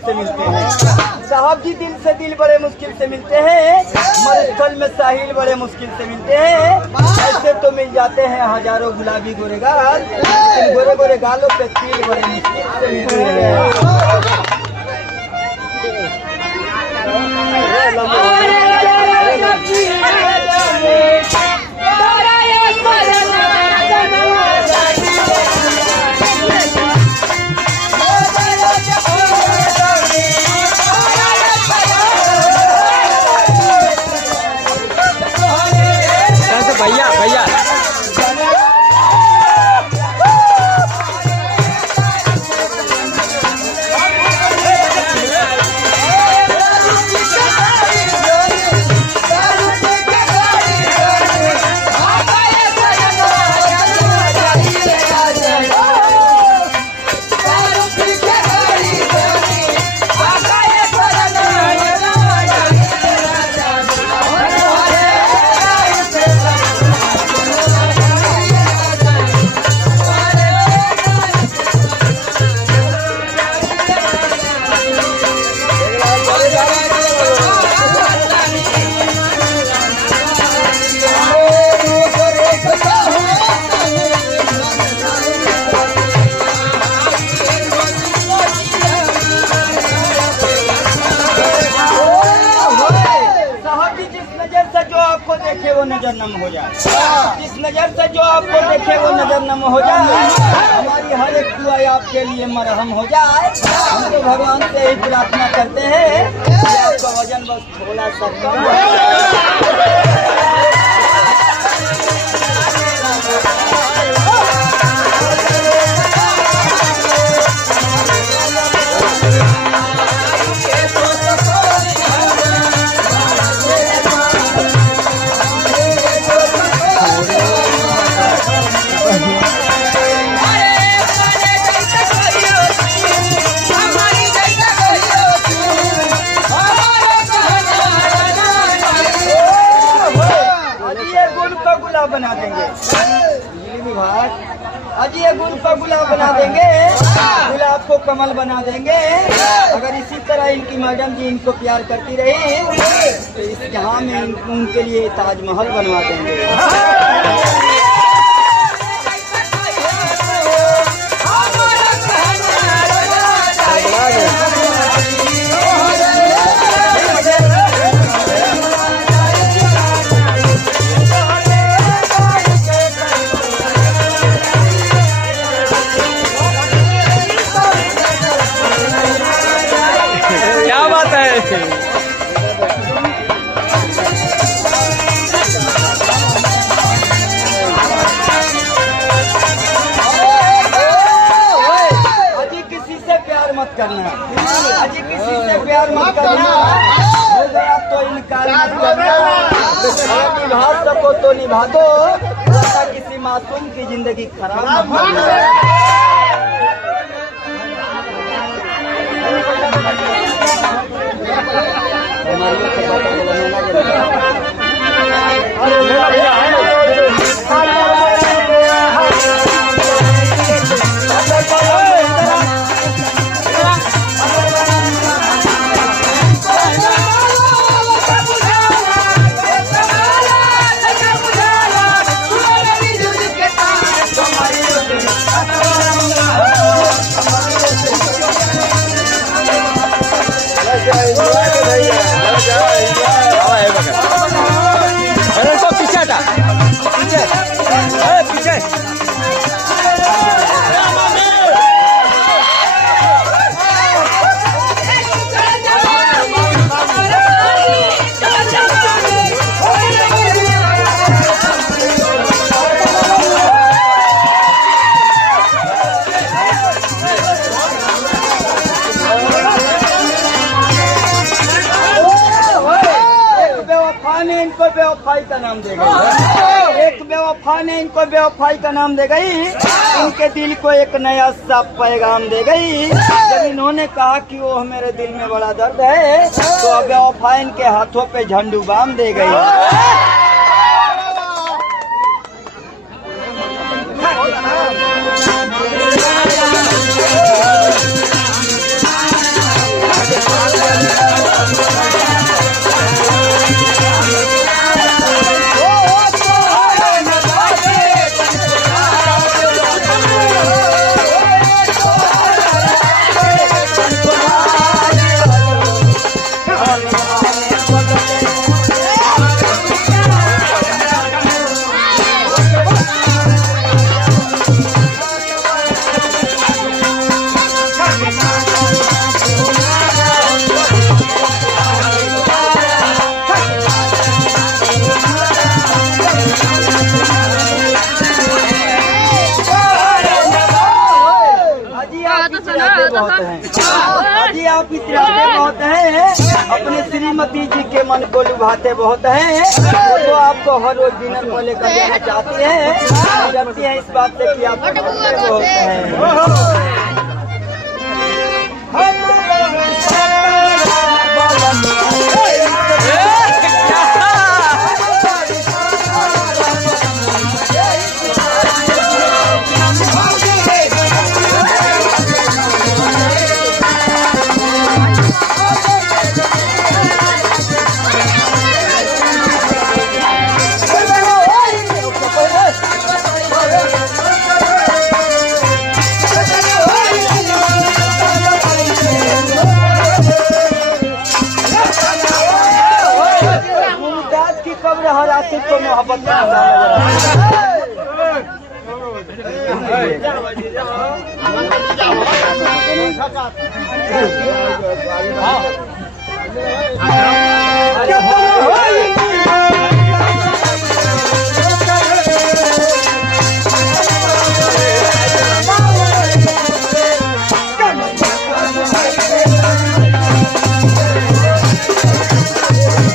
से मिलते हैं। साहब जी दिल से दिल बड़े मुश्किल से मिलते हैं, मरुस्थल में साहिल बड़े मुश्किल से मिलते हैं। ऐसे तो मिल जाते हैं हजारों गुलाबी गोरे गाल, इन गोरे गोरे गालों पे तीर बड़े मुश्किल से मिलते हैं। भैया भैया वो नजर नम हो जाए, जिस नजर से जो आपको देखे वो नजर नम हो जाए। हमारी हर एक दुआ आपके लिए मरहम हो जाए। हम तो भगवान से ही प्रार्थना करते हैं कि आपका वजन बस थोड़ा सा कम हो। बना देंगे आज ये गुल का गुलाब बना देंगे, गुलाब को कमल बना देंगे। अगर इसी तरह इनकी मैडम जी इनको प्यार करती रही तो इस जहां में उनके लिए ताजमहल बनवा देंगे। करना अजी किसी से प्यार मत करना, हो गया तो इनकार मत करना। निभा सको तो निभा दो, वरना किसी मासूम की जिंदगी खराब मत बेवफाई का नाम दे गई, एक बेवफा ने इनको बेवफाई का नाम दे गई। इनके दिल को एक नया सा पैगाम दे गई। जब इन्होंने कहा कि वो मेरे दिल में बड़ा दर्द है तो बेवफा इनके हाथों पे झंडू बाम दे गई। आप इतराते बहुत हैं, अपने श्रीमती जी के मन को लुभाते बहुत हैं। वो तो आपको हर रोज डिनर पर लेकर जाना चाहती है, डरती है इस बात से कि आप बहुत हैं। कब्र हर आशिक को मोहब्बत का नजारा